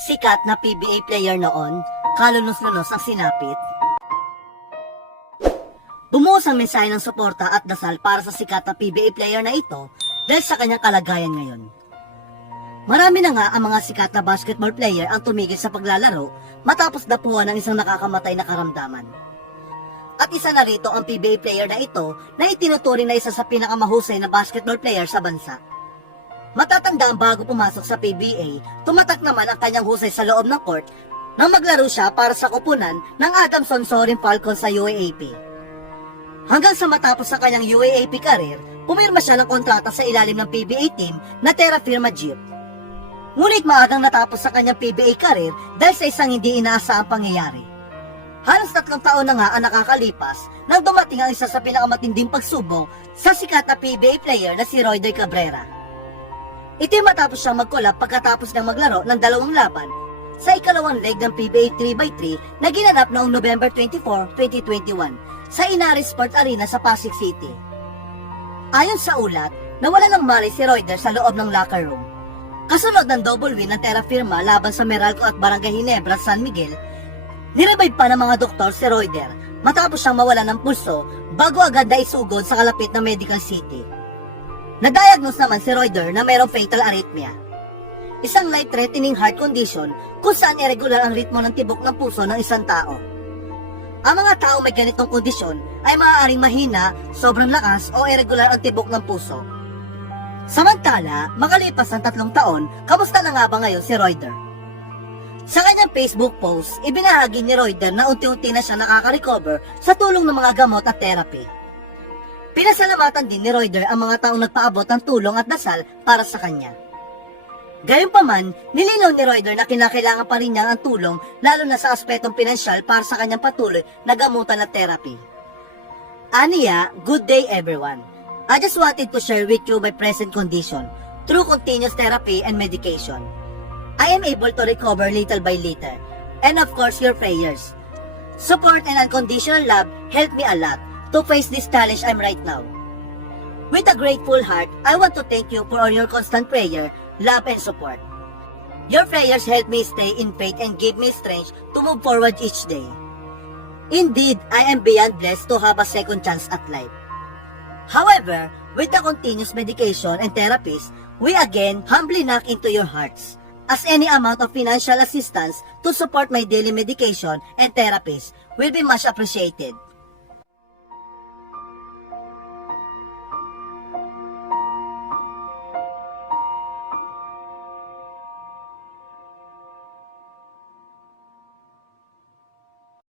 sikat na PBA player noon, kalunos-lunos ang sinapit. Bumuhos ang mensahe ng suporta at dasal para sa sikat na PBA player na ito dahil sa kanyang kalagayan ngayon. Marami na nga ang mga sikat na basketball player ang tumigil sa paglalaro matapos dapuan ng isang nakakamatay na karamdaman. At isa na rito ang PBA player na ito na itinuturing na isa sa pinakamahusay na basketball player sa bansa. Matatanda ang bago pumasok sa PBA, tumatak naman ang kanyang husay sa loob ng court nang maglaro siya para sa koponan ng Adamson Sorin Falcons sa UAAP. Hanggang sa matapos sa kanyang UAAP career, pumirma siya ng kontrata sa ilalim ng PBA team na Terra Firma Jeep. Ngunit maagang natapos sa kanyang PBA career dahil sa isang hindi inaasahang pangyayari. Halos 3 taon na nga ang nakakalipas nang dumating ang isa sa pinakamatinding pagsubok sa sikat na PBA player na si Royder Cabrera. Ito matapos siyang mag-collab pagkatapos ng maglaro ng 2 laban sa ikalawang leg ng PBA 3x3 na ginanap noong November 24, 2021 sa Inaris Sport Arena sa Pasig City. Ayon sa ulat, nawala ng malay si Royder sa loob ng locker room. Kasunod ng double win ng Terra Firma laban sa Meralco at Barangay Ginebra, San Miguel, nirevive pa ng mga doktor si Royder matapos siyang mawala ng pulso bago agad na isugod sa kalapit na medical city. Na-diagnose naman si Royder na mayroong fatal arrhythmia, isang life-threatening heart condition kung saan irregular ang ritmo ng tibok ng puso ng isang tao. Ang mga tao may ganitong kondisyon ay maaaring mahina, sobrang lakas o irregular ang tibok ng puso. Samantala, makalipas ng 3 taon, kamusta na nga ba ngayon si Royder? Sa kanyang Facebook post, ibinahagi ni Royder na unti-unti na siya nakaka-recover sa tulong ng mga gamot at therapy. Pinasalamatan din ni Royder ang mga taong nagpaabot ng tulong at dasal para sa kanya. Gayunpaman, nilinaw ni Royder na kinakailangan pa rin niya ang tulong lalo na sa aspetong pinansyal para sa kanyang patuloy na gamutan at therapy. Aniya, good day everyone. I just wanted to share with you my present condition through continuous therapy and medication. I am able to recover little by little, and of course your prayers. Support and unconditional love helped me a lot to face this challenge I'm right now. With a grateful heart, I want to thank you for all your constant prayer, love, and support. Your prayers help me stay in faith and give me strength to move forward each day. Indeed, I am beyond blessed to have a second chance at life. However, with the continuous medication and therapies, we again humbly knock into your hearts, as any amount of financial assistance to support my daily medication and therapies will be much appreciated.